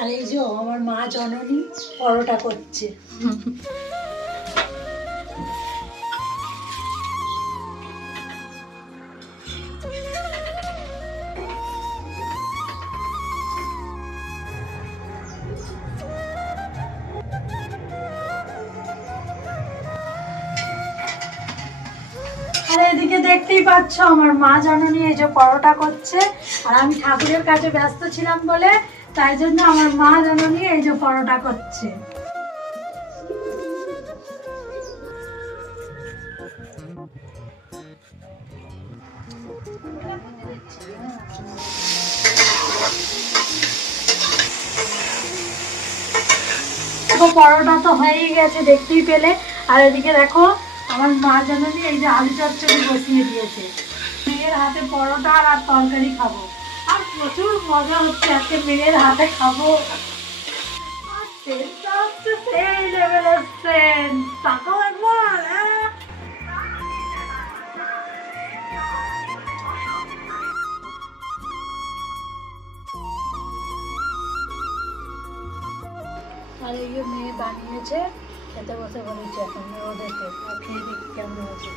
আর এই যে আমার মা জননী পরোটা করছে। আর এদিকে দেখতেই পাচ্ছ আমার মা জননী এই যে পরোটা করছে, আর আমি ঠাকুরের কাছে ব্যস্ত ছিলাম বলে তাই জন্য আমার মা জননী এই যে পরোটা করছে। পরোটা তো হয়েই গেছে দেখতেই পেলে। আর এদিকে দেখো আমার মা জননী এই যে আলু চচ্চড়ি বসিয়ে দিয়েছে। মেয়ের হাতে পরোটা আর তরকারি খাবো, আর প্রচুর মজা হচ্ছে আজকে মেয়ের হাতে খাবো। আর সেন্টটা হচ্ছে সেই লেভেলের সেন্ট, তাকাও একবার। আর এই যে মেয়ে বানিয়েছে, খেতে বসে বলেছে এখন ওদেরকে, আর খেয়ে দেখি কেমন হয়েছে।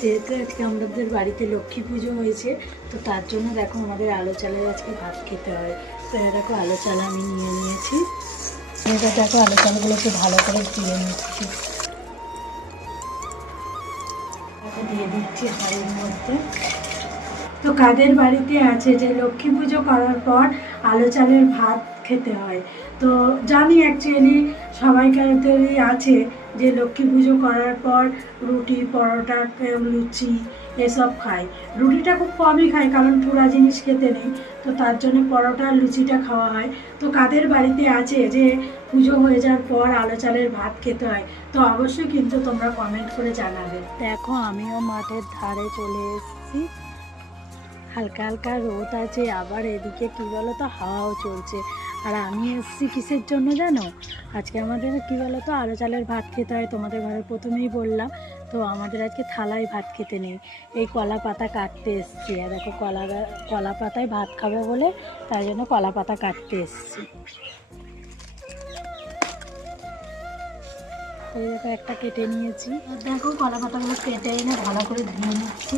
যেহেতু আজকে আমাদের বাড়িতে লক্ষ্মী পুজো হয়েছে, তো তার জন্য দেখো আমাদের আলো চালের আজকে ভাত খেতে হয়। তো এটা দেখো আলো চাল আমি নিয়ে নিয়েছি। এটা দেখো আলো চালগুলোকে ভালো করে ধুয়ে নিচ্ছি, দিয়ে দিচ্ছি হাঁড়ির মধ্যে। তো কাদের বাড়িতে আছে যে লক্ষ্মী পুজো করার পর আলো চালের ভাত খেতে হয়? তো জানি অ্যাকচুয়ালি সবাইকারই আছে যে লক্ষ্মী পুজো করার পর রুটি, পরোটা, লুচি এসব খায়। রুটিটা খুব কমই খায় কারণ পোড়া জিনিস খেতে নেই, তো তার জন্য পরোটা আর লুচিটা খাওয়া হয়। তো কাদের বাড়িতে আছে যে পুজো হয়ে যাওয়ার পর আলো চালের ভাত খেতে হয়? তো অবশ্যই কিন্তু তোমরা কমেন্ট করে জানাবে। দেখো আমিও মাঠের ধারে চলে এসেছি, হালকা হালকা রোদ আছে, আবার এদিকে কী বলো তো হাওয়াও চলছে। আর আমি এসেছি কিসের জন্য জানো? আজকে আমাদের কী বলো তো আলো চালের ভাত খেতে হয়, তোমাদের ঘরে প্রথমেই বললাম। তো আমাদের আজকে থালায় ভাত খেতে নেই, এই কলা পাতা কাটতে এসেছি। আর দেখো কলা পাতায় ভাত খাবো বলে তাই জন্য কলা পাতা কাটতে এসেছি। দেখো একটা কেটে নিয়েছি, দেখো কলা পাতাগুলো কেটে এনে ভালো করে ধুয়ে নিচ্ছি।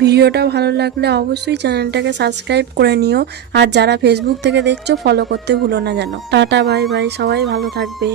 ভিডিওটা ভালো লাগলে অবশ্যই চ্যানেলটাকে সাবস্ক্রাইব করে নিও, আর যারা ফেসবুক থেকে দেখছো ফলো করতে ভুলো না যেন। টাটা বাই বাই, সবাই ভালো থাকবে।